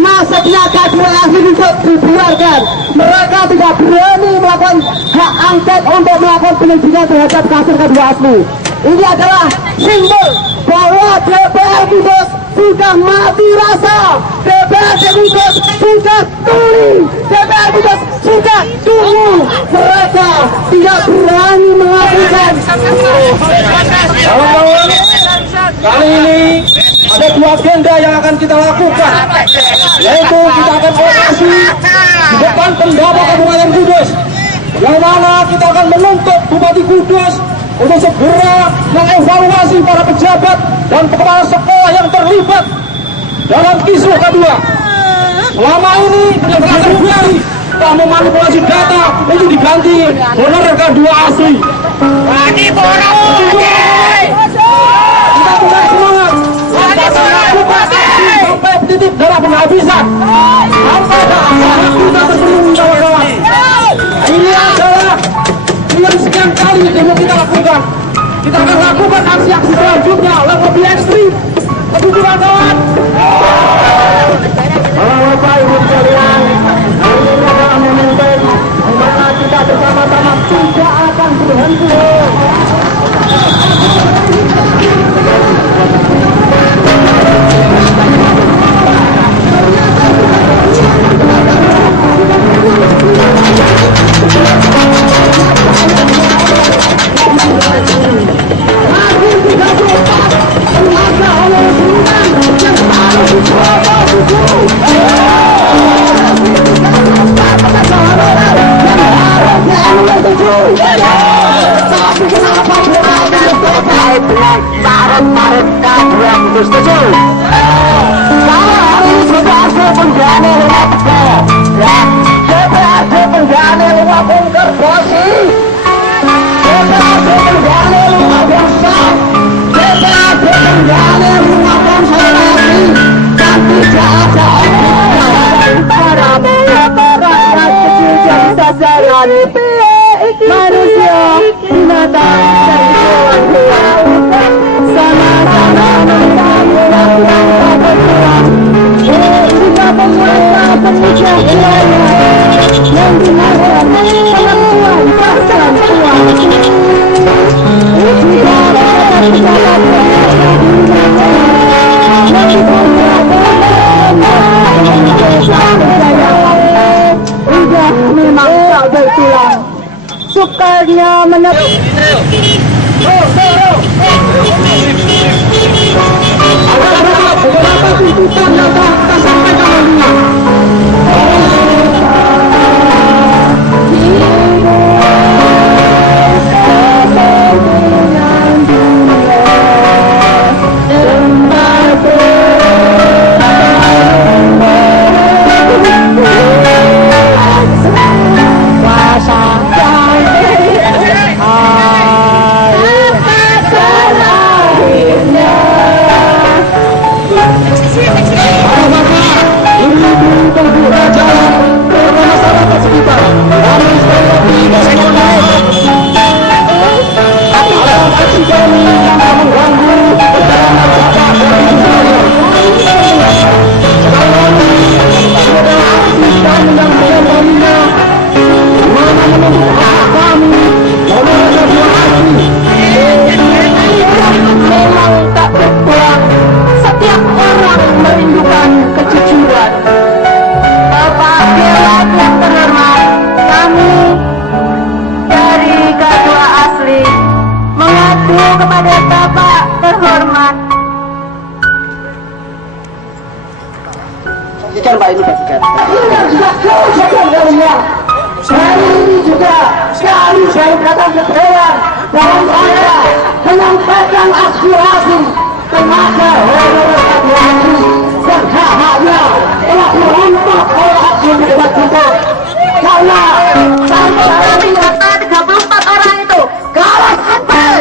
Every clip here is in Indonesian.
nasibnya kader asli untuk dibiarkan. Mereka tidak berani melakukan hak angket untuk melakukan penyelidikan terhadap kader kedua asli. Ini adalah simbol bahwa DPR Kudus sudah mati rasa, DPR Kudus sudah tuli, DPR Kudus sudah tunggu. Mereka tidak berani mengajukan. Kali ini ada dua agenda yang akan kita lakukan, yaitu kita akan orasi di depan pendopo Kabupaten Kudus, yang mana kita akan menuntut Bupati Kudus untuk segera mengevaluasi para pejabat dan kepala sekolah yang terlibat dalam kisruh kedua. Selama ini telah terbukti telah memanipulasi data untuk diganti honorer kedua asli. Lagi boros lagi. Kita punya semangat. Sampai titik darah penghabisan. Sampai hak kita terpenuhi, kawan-kawan. Ini adalah yang sekian kali yang kita lakukan. Kita akan lakukan aksi-aksi selanjutnya yang lebih ekstrim. Lebih kawan. Bapak Ibu sekalian, ini adalah momentum di mana kita bersama-sama tidak akan berhenti. betul. Kalau hari ini CPRD penggane lewat teko, ya CPRD penggane lewat bongkar bosi, CPRD penggane lewat bongkar, CPRD penggane lewat konsolidasi, dan tidak ada para rakyat kecil yang sasaran manusia, binatang, dan hewan-hewan sama-sama membangun kebetulan. Jika penguasa pemujaan menggunakan penentuan pasal uang, jika pejabat udah memang tak bertulang. Sukarnya menepuk. Ada beberapa tuntutan yang telah kita sampaikan saya datang ke dewan dalam rangka menyampaikan aspirasi tenaga organisasi dan hak-haknya telah dirontok oleh aksi debat kita. Karena sampai hari ini 34 orang itu kalau sampai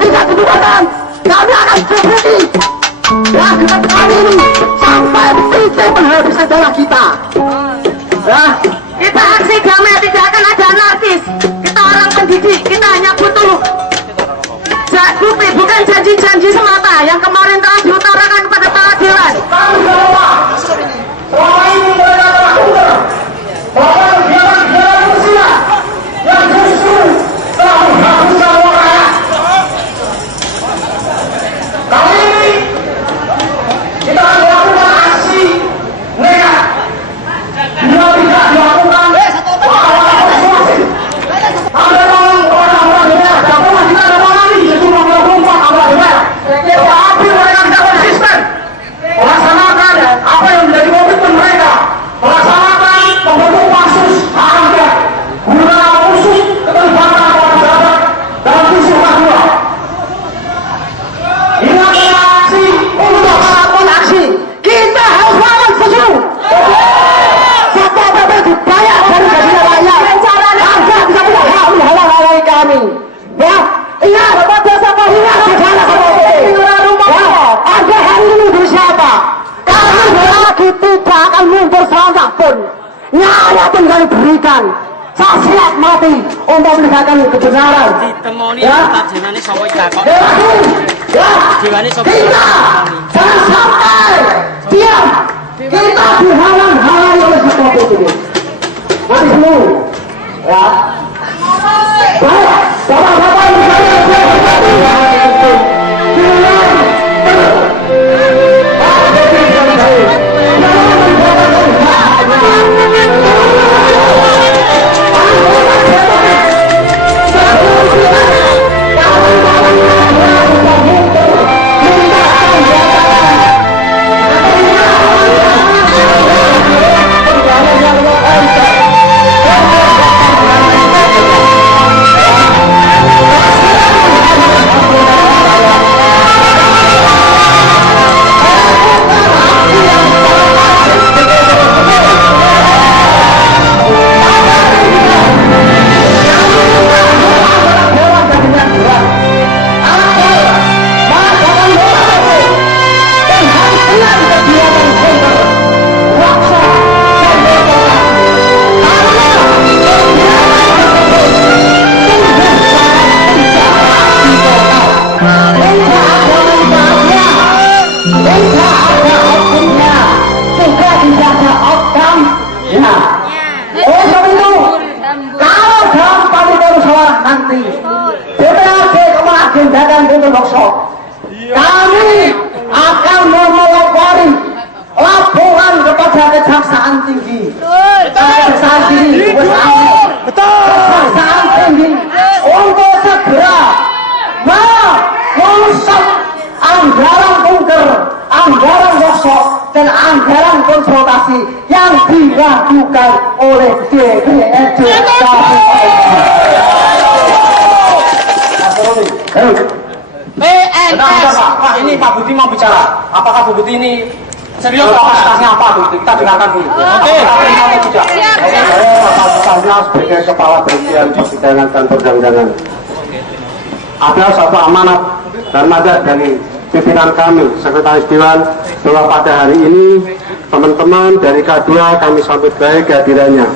tidak digunakan, kami akan berhenti ya kita kali ini sampai titik penghabisan darah kita. Ya, kita aksi damai, tidak akan ada anarkis. Pendidik, kita hanya butuh bukti, bukan janji-janji semata yang kemarin telah diutarakan kepada para dewan. Selama ini mereka melakukan bahwa kegiatan-kegiatan Rusia yang justru telah menghapuskan uang rakyat. Kali ini kita akan melakukan aksi nekat. Bila tidak dilakukan apa yang menjadi komitmen mereka, melaksanakan pembentuk pansus hak angket guna mengusut keterlibatan para pejabat dalam isu kedua. Ini adalah aksi untuk melakukan aksi. Kita harus lawan sesuatu. Satpol PP dibayar dari gajinya rakyat. Anda bisa punya hak menghalang-halangi kami. Ya, ingat pada siapa ingat saudara Satpol PP. Ya, Anda hari ini dari siapa? Lagi tidak akan mundur selangkah pun. Nyawa pun kami berikan. Saya siap mati untuk menegakkan kebenaran. Ya, kita jangan sampai diam. Kita dihalang-halangi oleh Satpol PP. Mati dulu. Ya. Baik, bapak-bapak yang dengan kegiatan gender raksa gender karena kegiatan tersebut sungguh sangat penjara di total. Tidak ada manfaatnya, tidak ada outputnya, juga tidak ada outcome. Ya, oleh sebab itu, kalau dalam panitia musyawarah nanti DPRD mengagendakan untuk workshop, kami akan melapori laporan kepada Kejaksaan Tinggi. Kejaksaan Tinggi, Kejaksaan Tinggi untuk segera mengusut anggaran kunker, anggaran workshop, dan anggaran konsultasi yang dilakukan oleh DPRD Pak, ini Pak Budi mau bicara. Apakah Bu Budi ini serius kapasitasnya apa begitu? Kita dengarkan dulu. Oke. Saya sebagai kepala bagian persidangan dan perdandanan. Ada satu amanat dan mandat dari pimpinan kami, Sekretaris Dewan, bahwa pada hari ini teman-teman dari K2 kami sambut baik kehadirannya.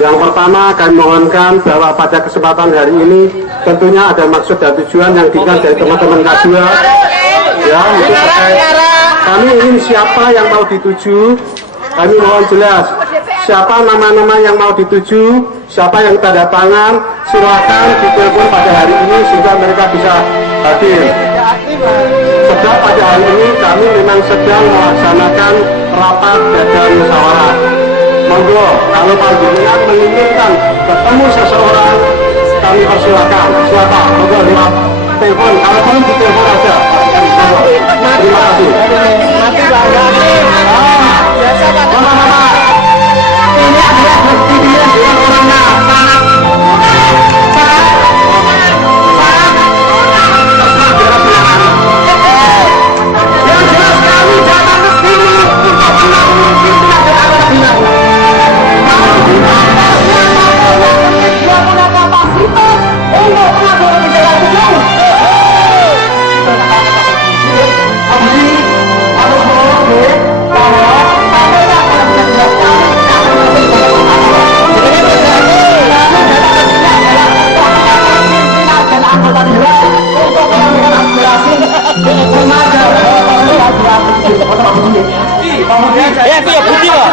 Yang pertama kami mohonkan bahwa pada kesempatan hari ini tentunya ada maksud dan tujuan yang diinginkan dari teman-teman K2 ya, untuk terkait kami ingin siapa yang mau dituju, kami mohon jelas siapa nama-nama yang mau dituju, siapa yang tanda tangan, silakan ditelepon pada hari ini sehingga mereka bisa hadir. Sebab pada hari ini kami memang sedang melaksanakan rapat dan musyawarah. Monggo, kalau panjenengan menginginkan ketemu seseorang, kami persilakan. Silakan, monggo lewat telepon. Kalau perlu di telepon aja. Terima kasih. ini adalah bukti dia dengan orangnya. Yang jelas kami jangan berdiri untuk menanggung pimpinan dan anak pimpinan. Kalau kita dia punya kapasitas untuk mengatur bicara umum. Ya, itu ya Budi loh.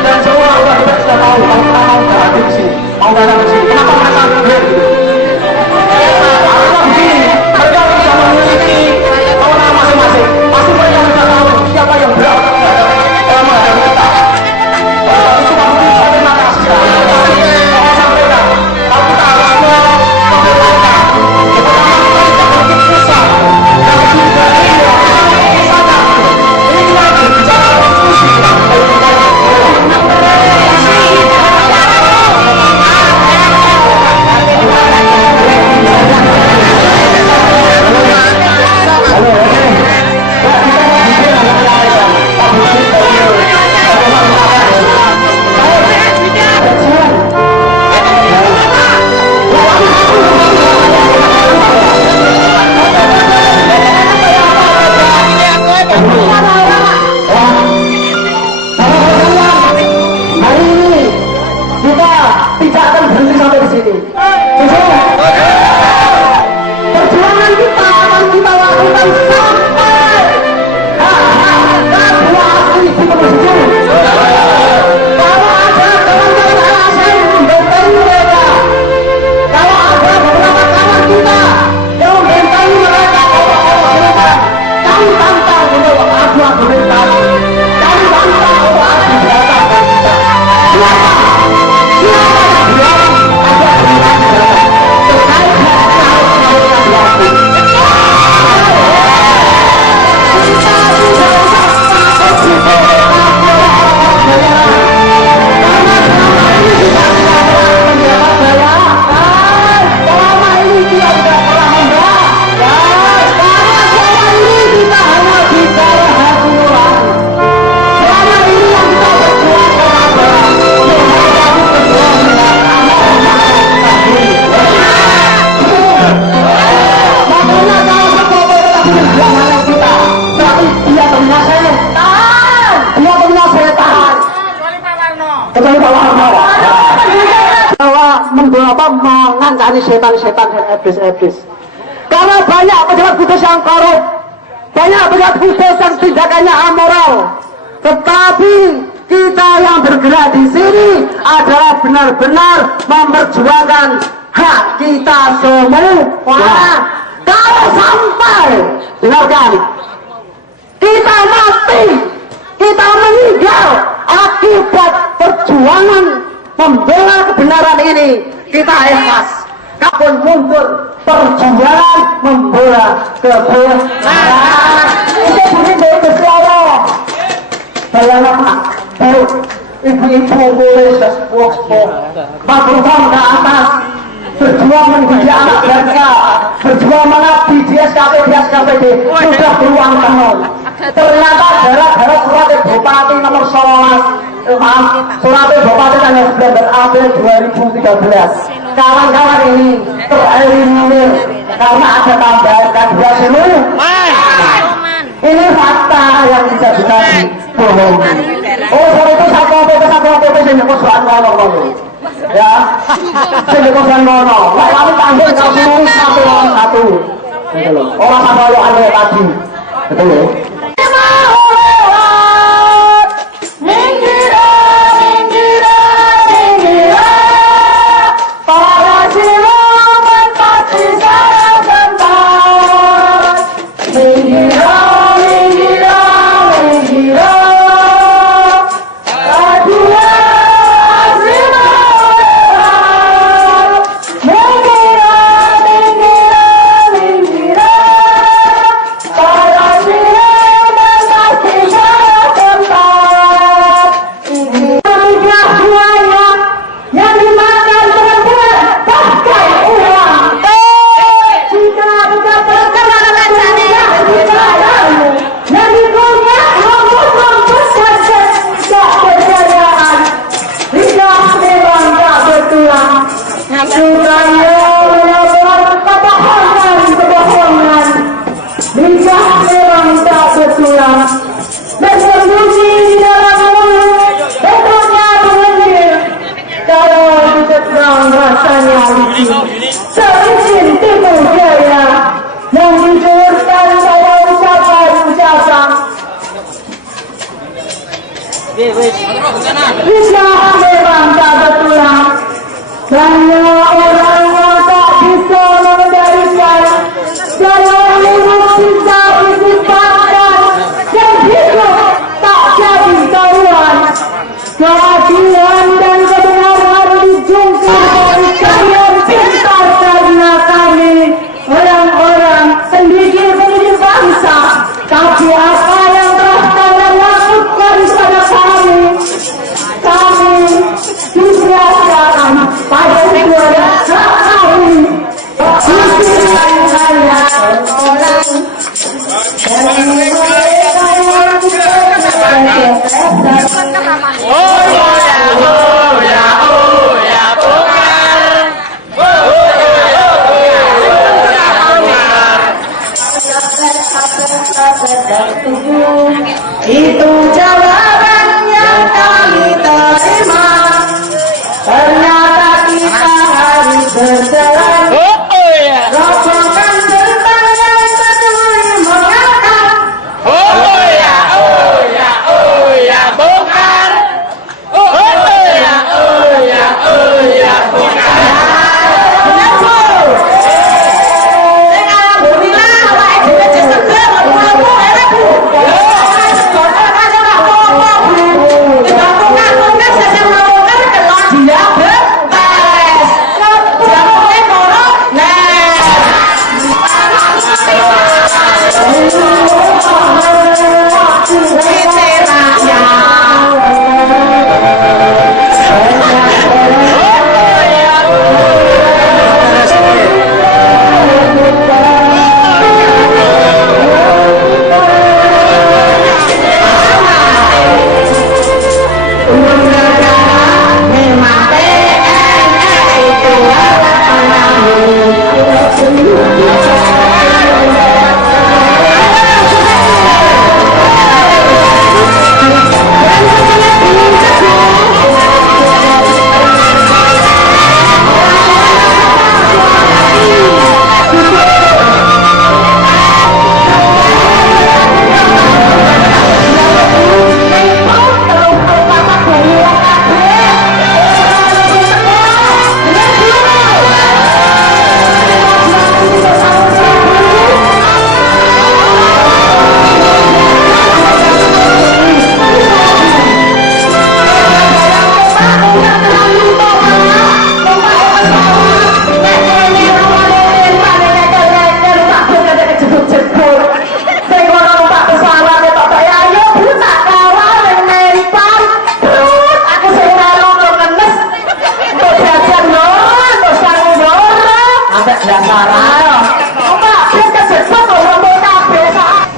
Dan semua orang kita sudah tahu kalau kita mau hadir di sini, mau datang ke sini. Kenapa mereka hadir? Karena begini, mereka bisa memiliki kewenangan masing-masing. Pasti mereka bisa tahu siapa yang berhak menghadapi kita. Itu pasti terima kasih. Saya sampaikan, kalau kita harus memperhatikan, kita jangan pusat. ebis-ebis. Karena banyak pejabat kudus yang korup, banyak pejabat kudus yang tindakannya amoral. Tetapi kita yang bergerak di sini adalah benar-benar memperjuangkan hak kita semua. Kalau sampai, dengarkan, kita mati, kita meninggal akibat perjuangan membela kebenaran ini, kita ikhlas. Kapan mundur perjuangan membela kebenaran. Itu begitu Gusti Allah. Bayangkan Pak, ibu-ibu boleh sesepuh maturkan ke atas, berjuang mendidik anak mereka, berjuang mengabdi di SKP, di SKPD, sudah beruang tahun. Ternyata gara-gara surat Bupati nomor 11, surat Bupati tanggal 19 April 2013, kawan-kawan ini tereliminir karena ada tambahan K2 dulu. Ini fakta yang tidak bisa dibohongi. Oh, soal itu satu PP sini persoalan ngomong. Ya, sini persoalan ngomong. Kami panggil kamu satu lawan satu. Orang sama lo aneh tadi. Betul ya? Itu jawaban yang kami terima. Ternyata kita harus berjalan. Robohkan gerbang yang peduli mengangkat. Bongkar. dasaran. Coba dia kesebut orang kabeh sak.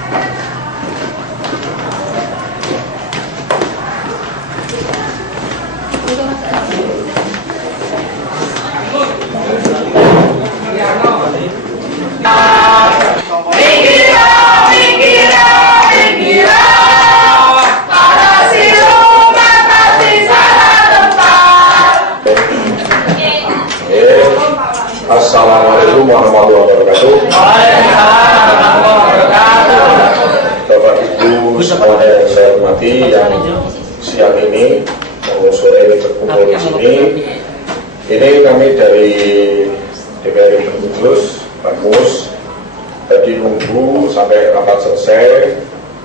Assalamualaikum warahmatullahi wabarakatuh. Bapak Ibu semuanya yang saya hormati, yang siang ini mau sore berkumpul di sini. Ini kami dari DPRD Kudus, Bagus. Tadi nunggu sampai rapat selesai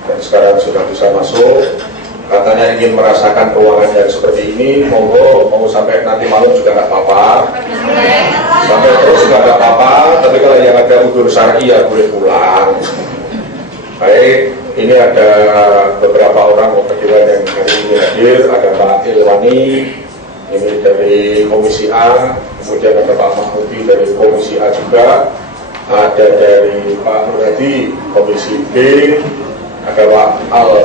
dan sekarang sudah bisa masuk. Katanya ingin merasakan keuangan yang seperti ini, monggo mau sampai nanti malam juga nggak apa-apa, sampai terus nggak apa-apa. Tapi kalau yang ada udur syar'i ya boleh pulang. Baik, ini ada beberapa orang perwakilan yang hari ini hadir. Ada Pak Ilwani, ini dari Komisi A, kemudian ada Pak Mahmudi dari Komisi A juga, ada dari Pak Nurhadi Komisi B, ada Pak Al.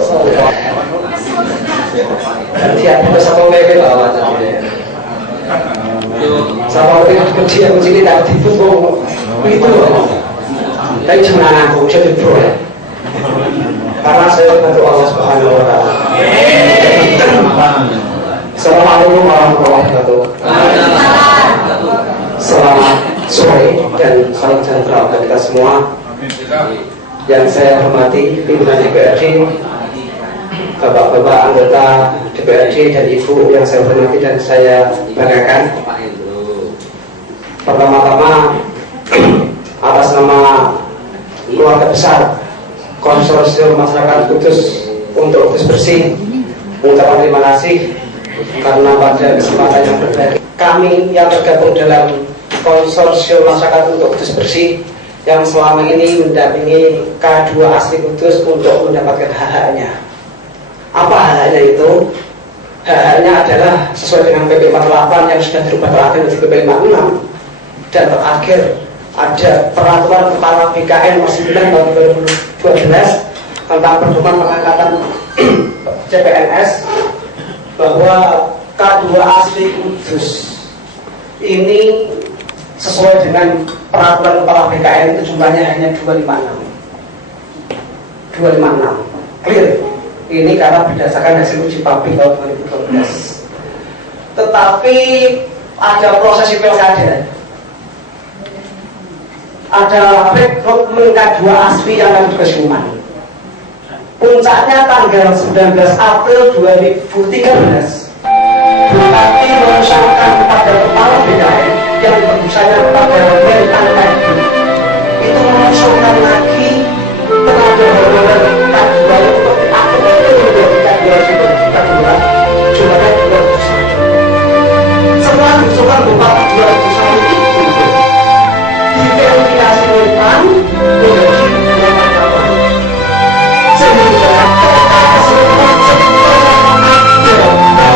Tiap sama mereka lah macamnya. Sama orang kecil tidak ditumpuk itu. Tapi cuma aku jadi pro ya. Karena saya berdoa Allah Subhanahu Wa Taala. Assalamualaikum warahmatullahi wabarakatuh. Selamat sore dan salam sejahtera bagi kita semua. Yang saya hormati pimpinan DPRD, Bapak-bapak anggota DPRD dan Ibu yang saya hormati dan saya banggakan. Pertama-tama atas nama keluarga besar Konsorsium Masyarakat Kudus untuk Kudus Bersih mengucapkan terima kasih karena pada kesempatan yang berbeda kami yang tergabung dalam Konsorsium Masyarakat untuk Kudus Bersih yang selama ini mendampingi K2 asli Kudus untuk mendapatkan hak-haknya. Apa hal-halnya itu? Hal-halnya adalah sesuai dengan PP 48 yang sudah berubah terakhir menjadi PP 56 dan terakhir ada peraturan kepala BKN nomor 9 tahun 2012 tentang pedoman pengangkatan CPNS bahwa K2 asli Kudus ini sesuai dengan peraturan kepala BKN itu jumlahnya hanya 256 clear. Ini karena berdasarkan hasil uji publik tahun 2012. Tetapi ada proses pilkada, ada rekrutmen K2 asli yang akan berkesuman. Puncaknya tanggal 19 April 2013. Bupati mengusulkan kepada kepala BKN yang berusaha kepada Mentan Tadi itu mengusulkan lagi tenaga honorer K2 untuk jumlahnya 200. Setelah diusulkan Bupati 200 itu diverifikasi Mentan menjadi 2 kawan. Sehingga total keseluruhan seluruh aktif jumlah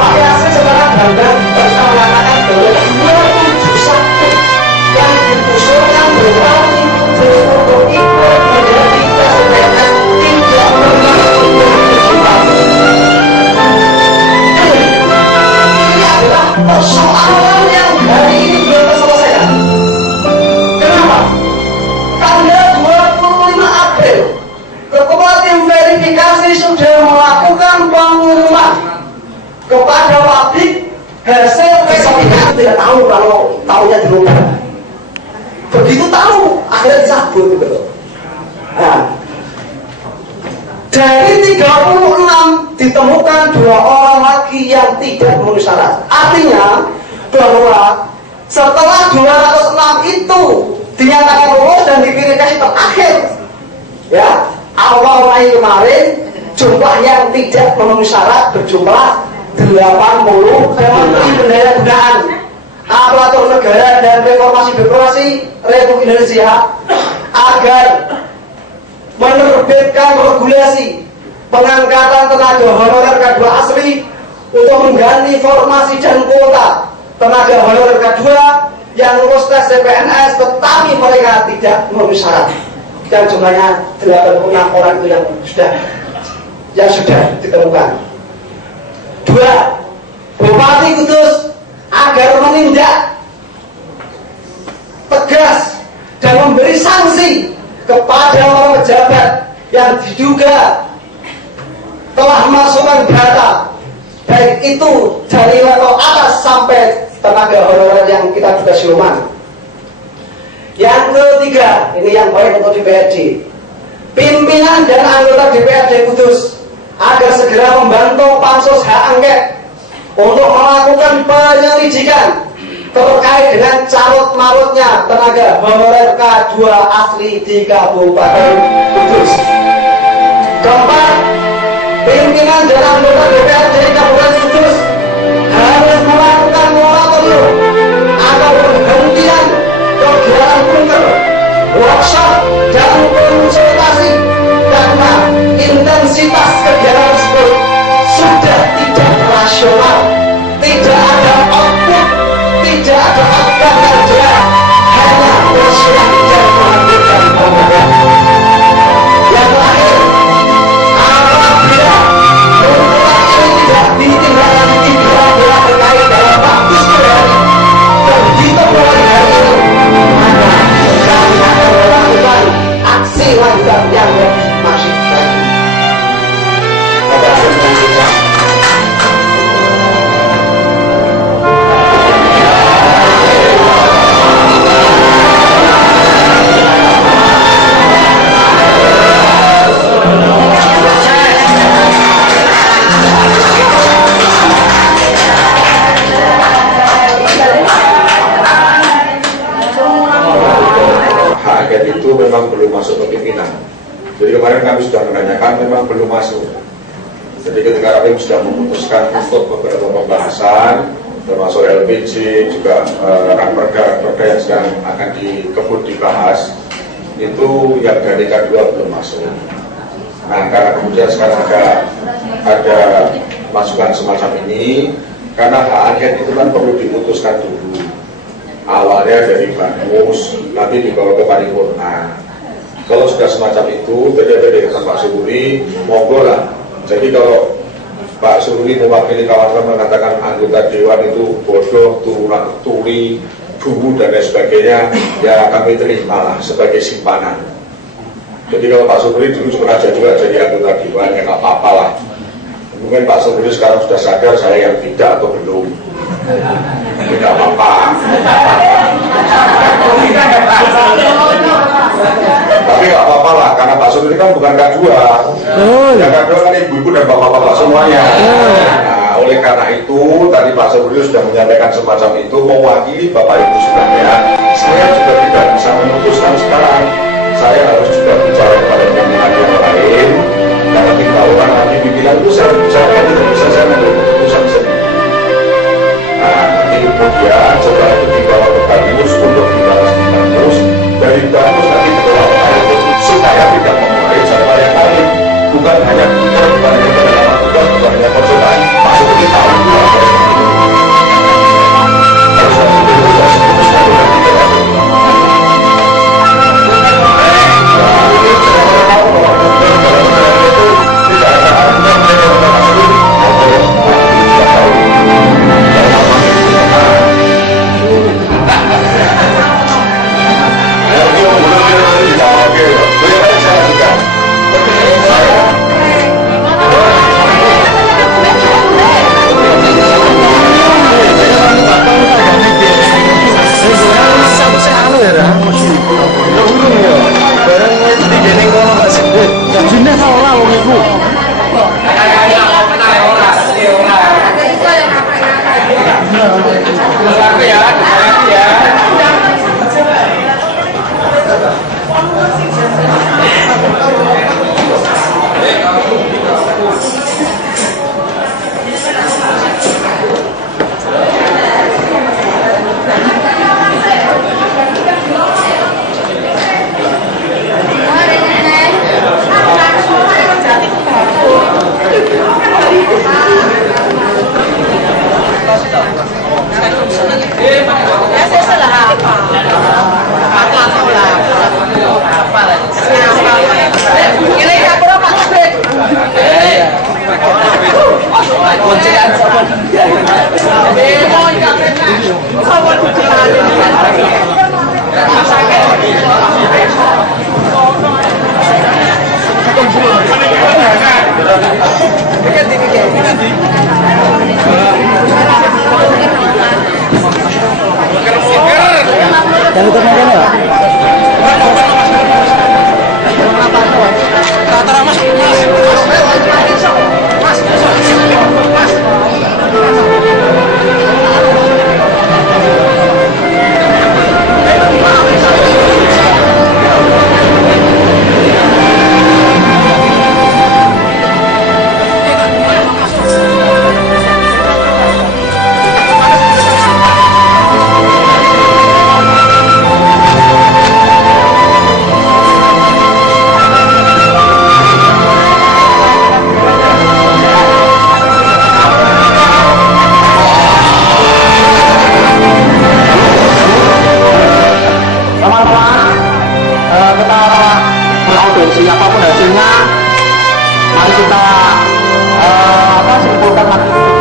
Pak Yasir sekarang bangga bisa mengatakan bahwa 271 yang diusulkan berarti untuk ikut menjadi PSBS tidak memiliki ini adalah persoalan yang hari ini belum terselesaikan. Kenapa? Tanggal 25 April Ketua Tim Verifikasi sudah melakukan pengumuman kepada publik hasil verifikasi. Tidak tahu kalau tahunya dirubah. Begitu tahu akhirnya dicabut gitu. Nah, dari 36 ditemukan 2 orang lagi yang tidak memenuhi syarat. Artinya bahwa setelah 206 itu dinyatakan lolos dan diverifikasi terakhir, ya awal Mei kemarin jumlah yang tidak memenuhi syarat berjumlah 80 Menteri Pendaya Gunaan. aparatur negara dan reformasi birokrasi Republik Indonesia agar menerbitkan regulasi pengangkatan tenaga honorer K2 asli untuk mengganti formasi dan kuota tenaga honorer K2 yang lulus tes CPNS tetapi mereka tidak memenuhi syarat, dan jumlahnya 86 orang itu yang sudah ditemukan. 2. Bupati Kudus agar menindak tegas dan memberi sanksi kepada orang pejabat yang diduga telah masukkan data baik itu dari level atas sampai tenaga honorer yang kita duga siluman. Yang ketiga, ini yang baik untuk DPRD, pimpinan dan anggota DPRD Kudus agar segera membantu pansus hak angket untuk melakukan penyelidikan terkait dengan carut-marutnya tenaga honorer K2 asli di Kabupaten Kudus. Keempat, pimpinan dan anggota DPRD Kabupaten Kudus harus melakukan moratorium atau penghentian kegiatan bunker, workshop, dan konsultasi karena intensitas kegiatan tersebut sudah tidak rasional, tidak ada output, tidak ada outcome kerja, hanya bersuara dan melakukan pembukaan. Yang terakhir, apabila peraturan ini tidak ditindaklanjuti bila terkait dalam waktu 10 hari terhitung mulai hari ini, maka kami akan melakukan aksi lanjutan yang lebih masif lagi. Itu memang belum masuk ke pimpinan. Jadi kemarin kami sudah menanyakan, memang belum masuk. Jadi ketika kami sudah memutuskan untuk beberapa pembahasan, termasuk LPG, juga perda yang sedang akan dikebut dibahas, itu yang dari K2 belum masuk. Nah, karena kemudian sekarang ada masukan semacam ini, karena hak angket itu kan perlu diputuskan dulu. Awalnya dari Bamus, nanti dibawa ke paripurna. Kalau sudah semacam itu, tadi kata Pak Suhuri, monggo lah. Jadi kalau Pak Suhuri mewakili kawan-kawan mengatakan anggota dewan itu bodoh, tuli, bubu dan lain sebagainya, ya kami terima lah sebagai simpanan. Jadi kalau Pak Suhuri dulu sengaja juga jadi anggota dewan, ya nggak apa-apa lah. Mungkin Pak Suhuri sekarang sudah sadar, saya yang tidak atau belum. Tidak apa-apa. Tapi nggak apa-apa lah, karena Pak Suhuri kan bukan K2. Ya K2 kan ibu-ibu dan bapak-bapak semuanya. Nah, oleh karena itu tadi Pak Suhuri sudah menyampaikan semacam itu, mewakili Bapak Ibu semuanya. Saya juga tidak bisa memutuskan sekarang. Saya harus juga bicara kepada pimpinan yang lain. Karena kita orang nanti pimpinan itu saya tidak bisa saya mengambil keputusan sendiri. Nah, kemudian setelah itu dibawa ke Bamus untuk dibahas di Bamus, dari Bamus nanti dibawa ke Bamus supaya tidak memulai cara yang lain, bukan hanya bukan hanya pendalaman tugas, bukan hanya konsultasi, masuk ke tahun 2 harus seputuskan dengan tidak ada. Apapun hasilnya, mari kita simpulkan lagi.